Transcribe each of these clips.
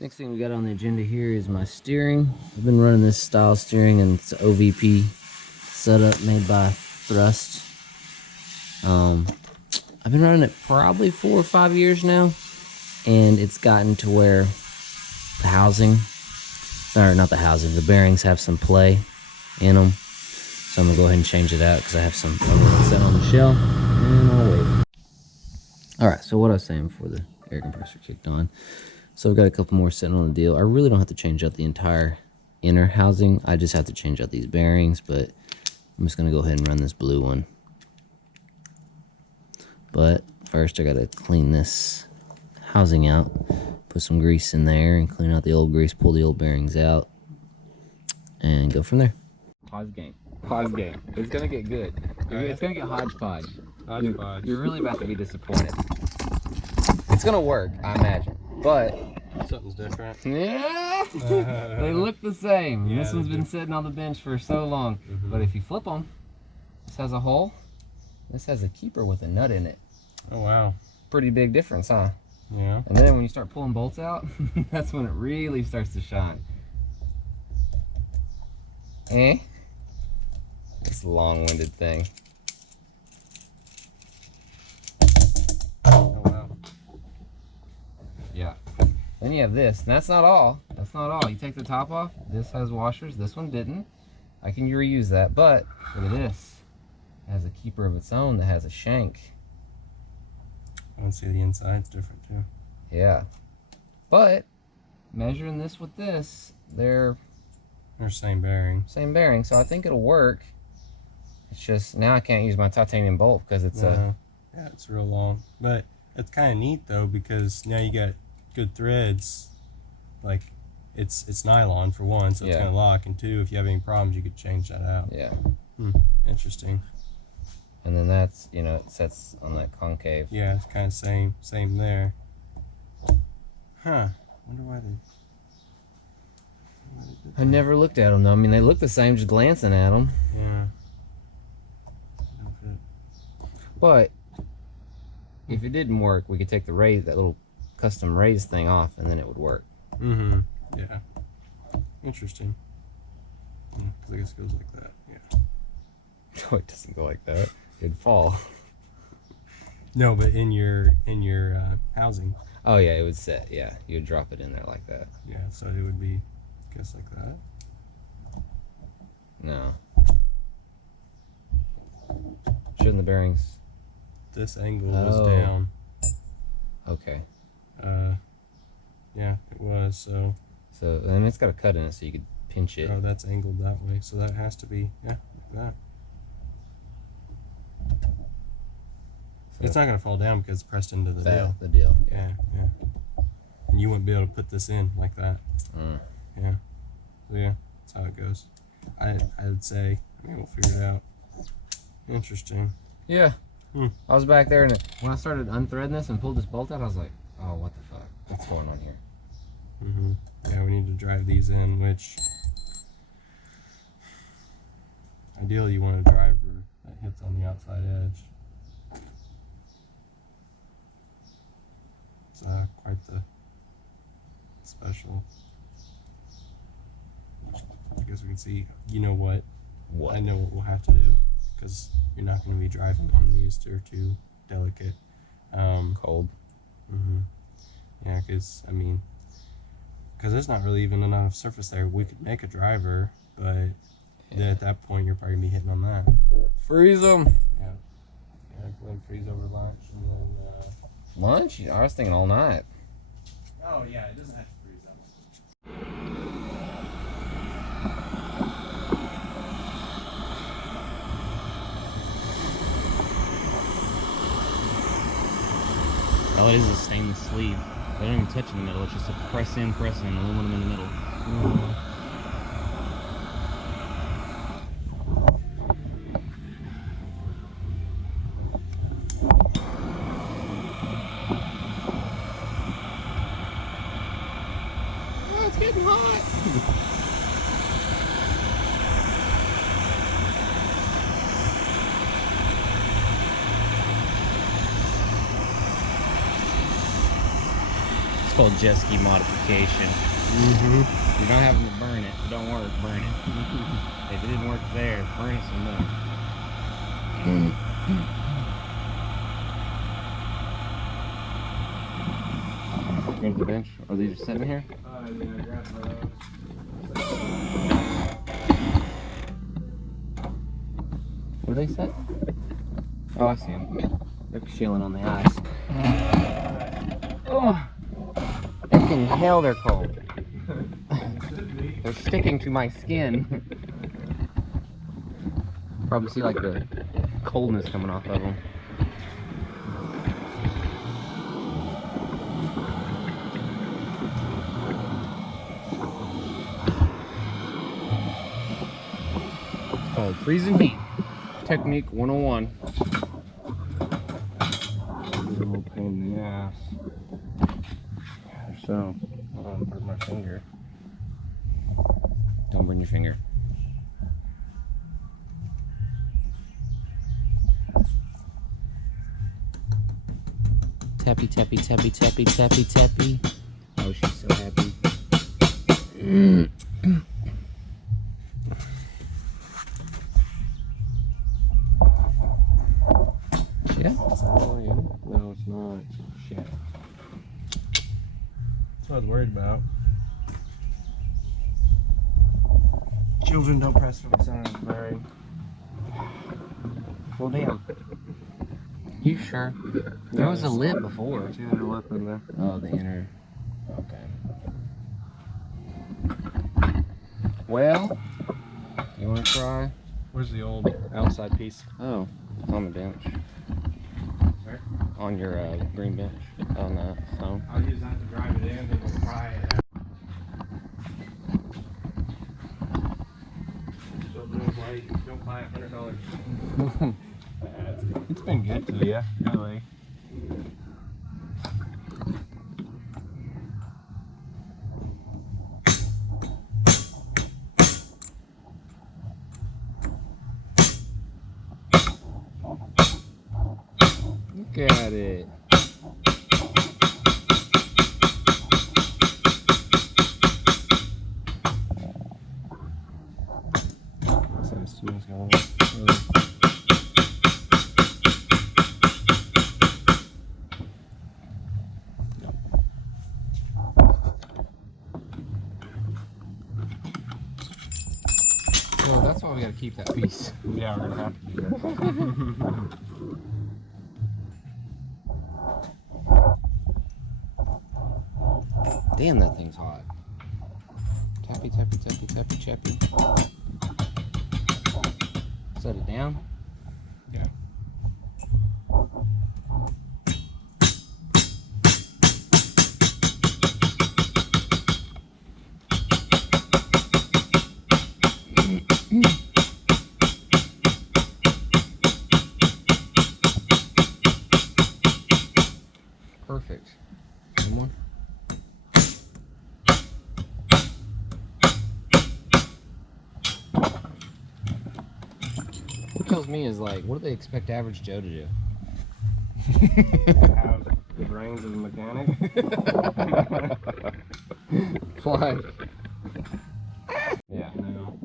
Next thing we got on the agenda here is my steering. I've been running this style steering, and it's an OVP setup made by Thrust. I've been running it probably 4 or 5 years now, and it's gotten to where the housing, or not the housing, the bearings have some play in them. So I'm gonna go ahead and change it out because I have some set on the shelf, and I'll wait. All right, so what I was saying before the air compressor kicked on. So I've got a couple more sitting on the deal. I really don't have to change out the entire inner housing. I just have to change out these bearings, but I'm just gonna go ahead and run this blue one. But first I gotta clean this housing out, put some grease in there and clean out the old grease, pull the old bearings out, and go from there. Pause game. Pause game. It's gonna get good. It's gonna get hodgepodge. Hodgepodge. You're really about to be disappointed. It's gonna work, I imagine. But something's different. Yeah, they look the same. Yeah, this one's been sitting on the bench for so long. But if you flip them, this has a hole. This has a keeper with a nut in it. Oh wow! Pretty big difference, huh? Yeah. And then when you start pulling bolts out, that's when it really starts to shine. This long-winded thing. Oh wow! Yeah. Then you have this, and that's not all. That's not all. You take the top off. This has washers. This one didn't. I can reuse that, but look at this. It has a keeper of its own that has a shank. I don't see the inside's different too. Yeah. But measuring this with this, they're same bearing. Same bearing, so I think it'll work. It's just now I can't use my titanium bolt because it's yeah, it's real long. But it's kind of neat though, because now you got good threads. Like it's nylon for one, so it's gonna lock, and two, if you have any problems, you could change that out. Yeah. Interesting. And then that's, you know, it sets on that concave. Yeah, it's kind of same there. Huh. Wonder why they I never looked at them though. I mean, they look the same just glancing at them. Yeah. But if it didn't work, we could take the raise, that little custom raise thing off, and then it would work. Yeah. Interesting. Because I guess it goes like that. Yeah. No, it doesn't go like that. It'd fall. No, but in your housing. Oh yeah, it would set. Yeah, you would drop it in there like that. Yeah, so it would be, I guess, like that. No. Shouldn't the bearings? This angle was down. Okay. Yeah, it was. So and it's got a cut in it, so you could pinch it. Oh, that's angled that way, so that has to be like that. So it's not gonna fall down because it's pressed into the deal. The deal. Yeah. And you wouldn't be able to put this in like that. Yeah. So yeah, that's how it goes. I would say, we'll figure it out. Interesting. Yeah. I was back there, and when I started unthreading this and pulled this bolt out, I was like, oh, what the fuck? What's going on here? Yeah, we need to drive these in, which ideally you want a driver that hits on the outside edge. It's quite the special. I guess we can see, you know what? I know what we'll have to do, because you're not going to be driving on these. They're too delicate. Cold. Yeah, because there's not really even enough surface there. We could make a driver, but at that point you're probably going to be hitting on that. Freeze them. Yeah, go ahead and freeze over lunch, and then lunch? I was thinking all night. Oh yeah, it doesn't have to freeze that much. All it is a stainless sleeve. They don't even touch in the middle. It's just a press in, aluminum in the middle. Oh, it's getting hot. called jet ski modification. You're not having to burn it. If it don't work, burn it. If it didn't work there, burn it some more. Here's the bench. Are these just sitting here? Yeah, grab those. Where are they set? Oh, I see them. They're chilling on the ice. Oh, in hell, they're cold. They're sticking to my skin. Probably see like the coldness coming off of them. It's called freezing heat. Technique 101. Little pain in the ass. So, I'll burn my finger. Don't burn your finger. Tappy, tappy, tappy, tappy, tappy, tappy. Oh, she's so happy. Yeah? Oh, yeah. No, it's not. Shit. That's what I was worried about. Children don't press from the center of the bearing. Well, damn. You sure? There was a lip before. See, there's a lip in there. Oh, the inner. Okay. Well, you want to try? Where's the old outside piece? Oh, on the bench. Where? On your green bench. On the phone. I'll use that to drive it in, then we'll pry it out. Don't buy $100. It's been good to you, really. Look at it. Well, that's why we gotta keep that piece. Yeah, we're gonna have to do that. Damn, that thing's hot. Tappy, tappy, tappy, tappy, tappy. Set it down. Yeah. Perfect. One more. What kills me is like, what do they expect average Joe to do? Have the brains of a mechanic. Why? Yeah. No.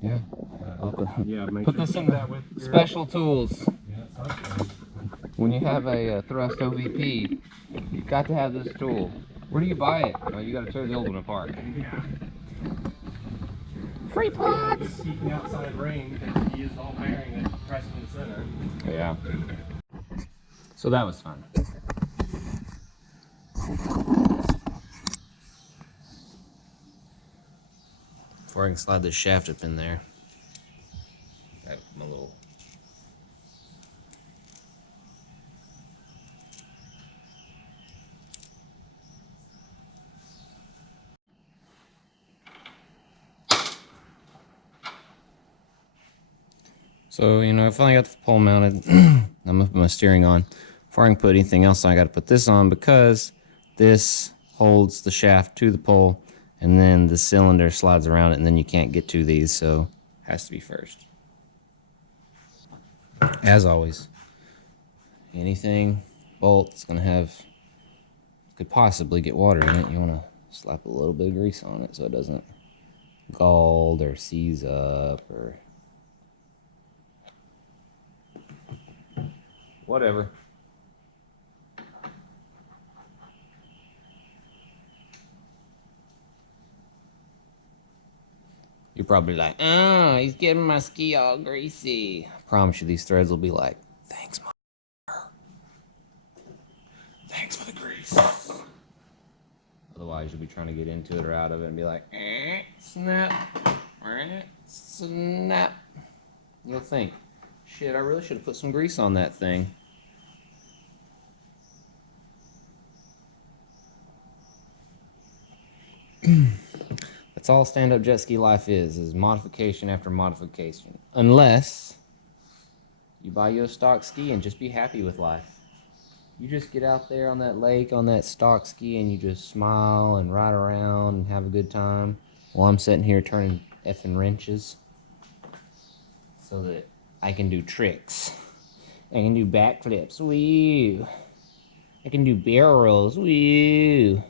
Yeah. Yeah. Make Put sure this you in do the that with your special tools. Yeah, that's okay. When you have a thrust OVP, you've got to have this tool. Where do you buy it? Well, you got to tear the old one apart. Yeah. Free pots! Just keeping outside rain because he used all bearing that pressed in the center. Yeah. So that was fun. Before I can slide this shaft up in there, I have my little. So, you know, I finally got the pole mounted. I'm gonna put my steering on. Before I can put anything else on, I gotta put this on because this holds the shaft to the pole and then the cylinder slides around it and then you can't get to these, so it has to be first. As always, anything bolt that's gonna have could possibly get water in it, you want to slap a little bit of grease on it so it doesn't gald or seize up or whatever. You're probably like, oh, he's getting my ski all greasy. I promise you these threads will be like, thanks, Mom. Thanks for the grease. Otherwise, you'll be trying to get into it or out of it and be like, snap, snap. You'll think, shit, I really should have put some grease on that thing. That's all stand-up jet ski life is modification after modification. Unless you buy you a stock ski and just be happy with life. You just get out there on that lake on that stock ski and you just smile and ride around and have a good time while I'm sitting here turning effing wrenches so that I can do tricks. I can do backflips, woo. I can do barrel rolls, woo.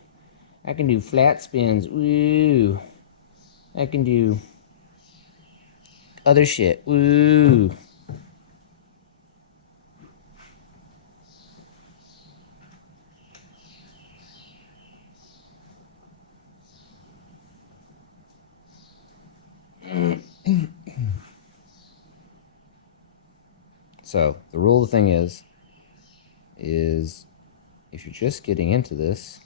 I can do flat spins, woo. I can do other shit, woo. So the rule of the thing is if you're just getting into this,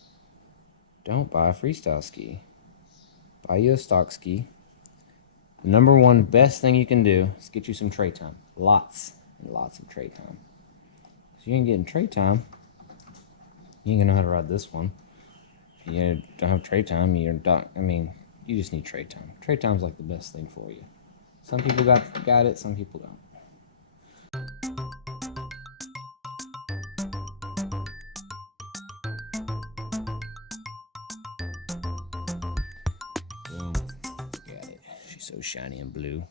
don't buy a freestyle ski. Buy you a stock ski. The number one best thing you can do is get you some tray time. Lots and lots of tray time. If you ain't getting tray time, you ain't gonna know how to ride this one. If you don't have tray time, you just need tray time. Tray time's like the best thing for you. Some people got it, some people don't. Boom. Got it. She's so shiny and blue.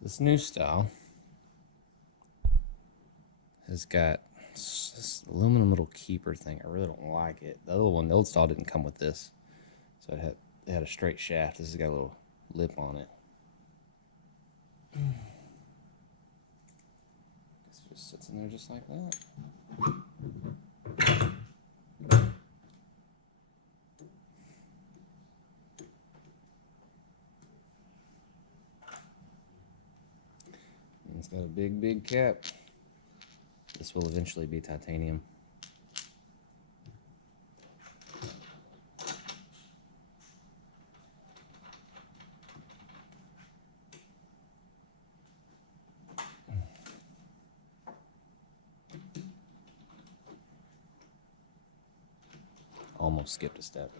This new style has got this aluminum little keeper thing. I really don't like it. The other one, the old style, didn't come with this, so it had a straight shaft. This has got a little lip on it. This just sits in there just like that. It's got a big, big cap. This will eventually be titanium. Almost skipped a step.